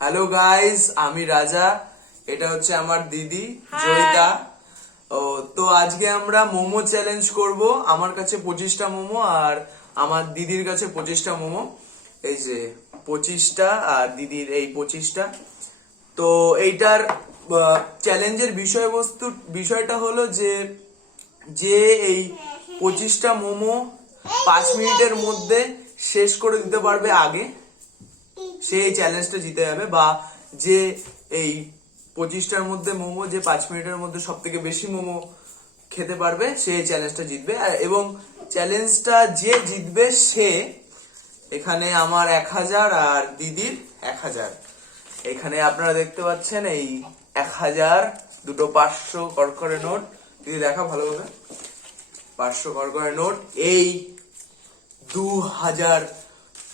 Hello guys, আমি রাজা। এটা হচ্ছে আমার দিদি জয়িতা। ও তো আজকে আমরা মোমো চ্যালেঞ্জ করব। আমার কাছে 25টা মোমো আর আমার দিদির কাছে 25টা মোমো। এই যে 25টা আর দিদির এই 25টা। তো এইটার চ্যালেঞ্জের বিষয়টা হলো যে যে এই 25টা মোমো 5 মিনিটের মধ্যে শেষ করে দিতে পারবে আগে, সে এই চ্যালেঞ্জটা জিতে যাবে। বা যে এই 25টার মধ্যে মোমো যে 5 মিনিটের মধ্যে সব থেকে বেশি মোমো খেতে পারবে সে এই চ্যালেঞ্জটা জিতবে। এবং চ্যালেঞ্জটা যে জিতবে সে এখানে আমার 1000 আর দিদির 1000। এখানে আপনারা দেখতে পাচ্ছেন এই 1000 দুটো 500 করকরে নোট। দিদি দেখা ভালোভাবে, 500 করকরে নোট। এই 2000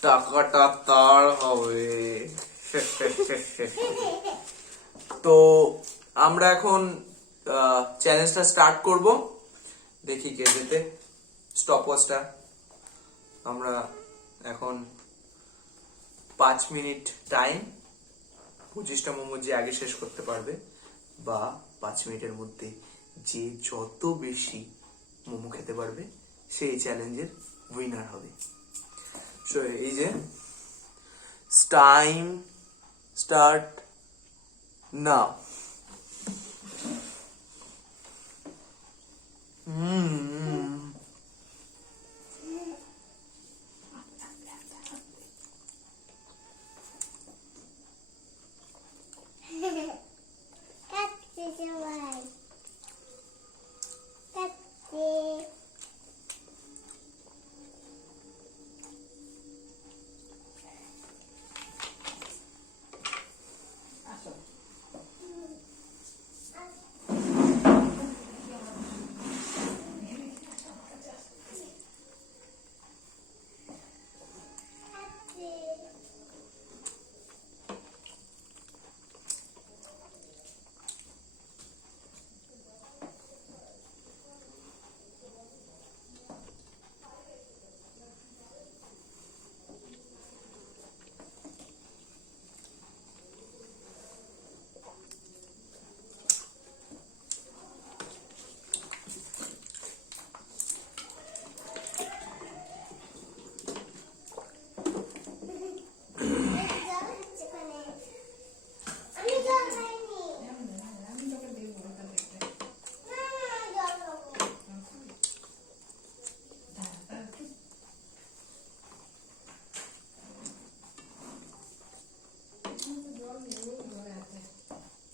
টাকাটা তার হবে। তো আমরা এখন চ্যালেঞ্জটা স্টার্ট করব। দেখি কে যেতে। স্টপ ওয়াচটা আমরা এখন 5 মিনিট টাইম। 25টা মোমো যে আগে শেষ করতে পারবে বা 5 মিনিটের মধ্যে যে যত বেশি মোমো খেতে পারবে সেই চ্যালেঞ্জের উইনার হবে। সো এই যে টাইম স্টার্ট নাও।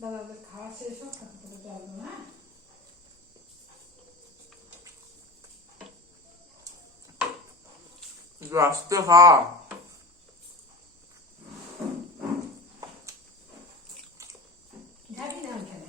দাদাদের খাওয়া শেষ হোক, তারপরে চলবো না। আস্তে খা। খাবি না ওইখানে?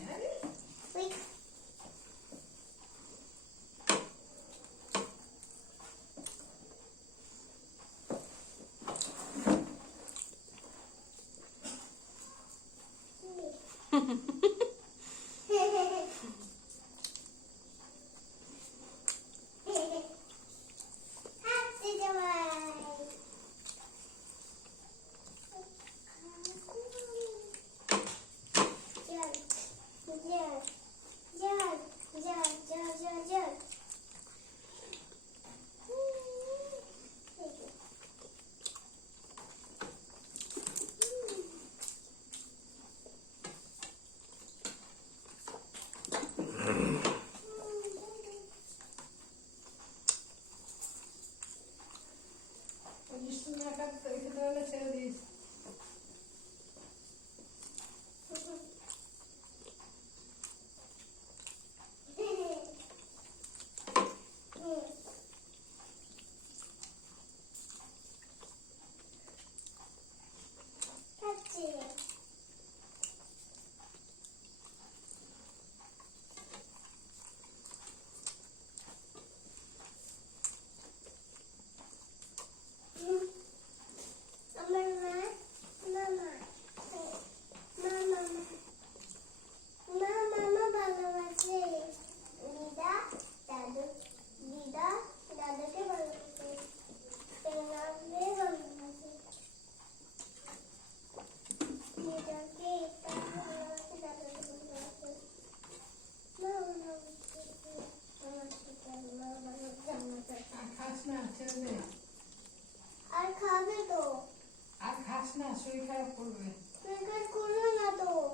খারাপ করবে। মেকআপ করো না তো।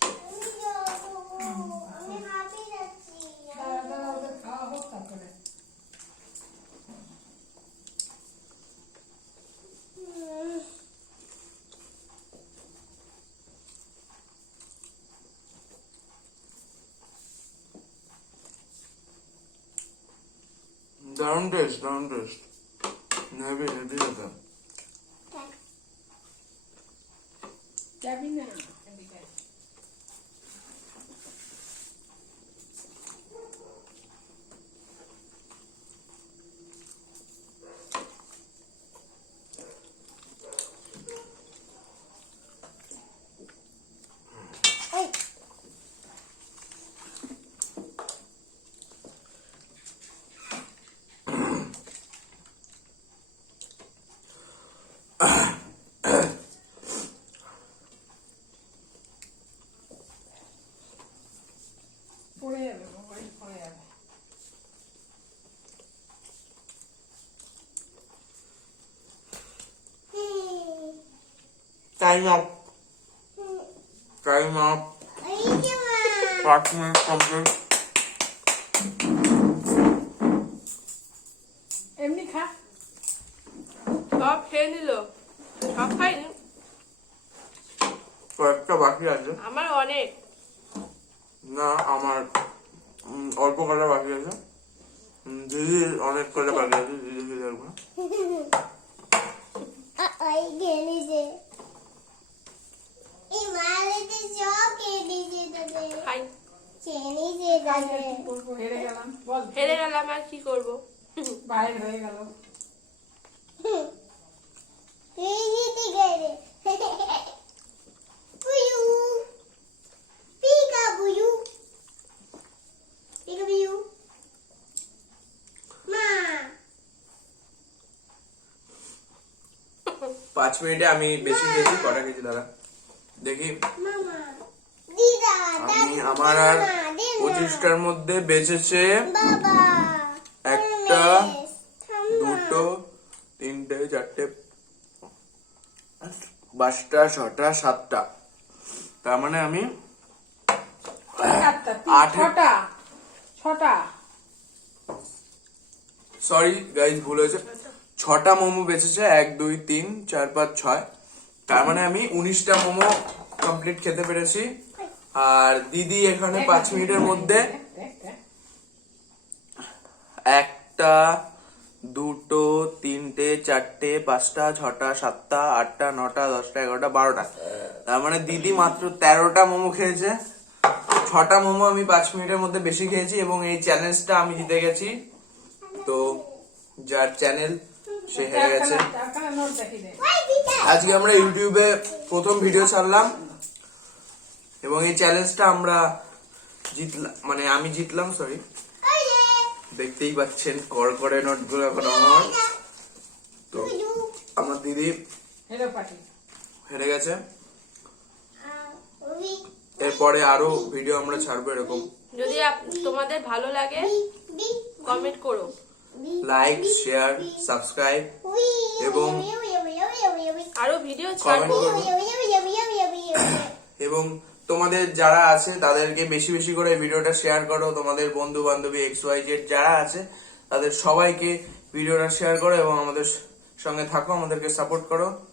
আমি যাবো। আমি হাঁটে যাচ্ছি। দাঁড়া, দাঁড়া, ওদের খাওয়া হোক তারপরে। দারুণ টেস্ট, দারুণ টেস্ট। হেভি হেভি খেতে। যাবি না এদিকে। এই পড়ে যাবে, মোবাইল পড়ে যাবে। Time up, time up. এই যে মা। 5 মিনিট কমপ্লিট। এমনি খা। সব খেয়ে নিল, সব খাইনি, কয়েকটা বাকি আছে। আমার অনেক। না, আমার অল্প কটা বাকি আছে। দিদির অনেক কটা বাকি আছে, দিদি দেখবো। এই গেলিছে। এই মালেতে সব কেটেছে তোদের। খাই, চেনিছে খাই, আর তোদের। কি করবো? হেরে গেলাম। বল। হেরে গেলাম আর কি করব। বাইরে হয়ে গেল। তুই জিতে গেলে। বুয়ু। পিকা বুয়ু। পিকা বুয়ু। মা। 5 মিনিটে আমি বেশি খেয়েছি। কটা খেয়েছি দাদা দেখি। মামা। দিদা। আমি আমার আর 25টার মধ্যে বেঁচেছে বাবা। একটা, রমেশ, ঠাম্মা। দুটো, তিনটে, চারটে, 5টা, 6টা, 7টা। তার মানে আমি চারটা, আট- ছটা। ছটা। সরি গাইজ, ভুল হয়েছে। 6টা মোমো বেঁচেছে। 1 2 3 4 5 6। তার মানে আমি 19টা মোমো কমপ্লিট খেতে পেরেছি। আর দিদি এখানে 5 মিনিটের মধ্যে দেখ, দেখ। 1টা, 2টো, 3টে, 4টে, 5টা, 6টা, 7টা, 8টা, 9টা, 10টা, 11টা, 12টা। তার মানে দিদি মাত্র 13টা মোমো খেয়েছে। 6টা মোমো আমি 5 মিনিটের মধ্যে বেশি খেয়েছি এবং এই চ্যালেঞ্জটা আমি জিতে গেছি। তো যার চ্যানেল সে হেরে গেছে। চারখানা নোট দেখি দে। ওই দিদা। আজকে আমরা ইউটিউবে প্রথম ভিডিও ছাড়লাম এবং এই চ্যালেঞ্জটা আমরা জিতলাম, মানে আমি জিতলাম। সরি, ওই যে। দেখতেই পাচ্ছেন করে নোটগুলো এখন আমার। তো বুয়ু। আমার দিদি হেলো পাটি। হেরে গেছে। ওই। এরপরে আরো ভিডিও আমরা ছাড়বো এরকম। যদি তোমাদের ভালো লাগে বি। কমেন্ট করো। লাইক, শেয়ার, সাবস্ক্রাইব এবং আরো ভিডিও কমেন্ট ছাড়বো। করো। এবং তোমাদের যারা আছে তাদেরকে বেশি বেশি করে ভিডিওটা শেয়ার করো। তোমাদের বন্ধু বান্ধবী XYZ যারা আছে তাদের সবাইকে ভিডিওটা শেয়ার করো এবং আমাদের সঙ্গে থাকো, আমাদেরকে সাপোর্ট করো।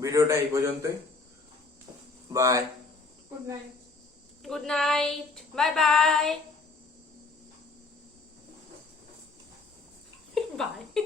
ভিডিওটা এই পর্যন্তই। Bye. Good night. Good night, bye bye. By.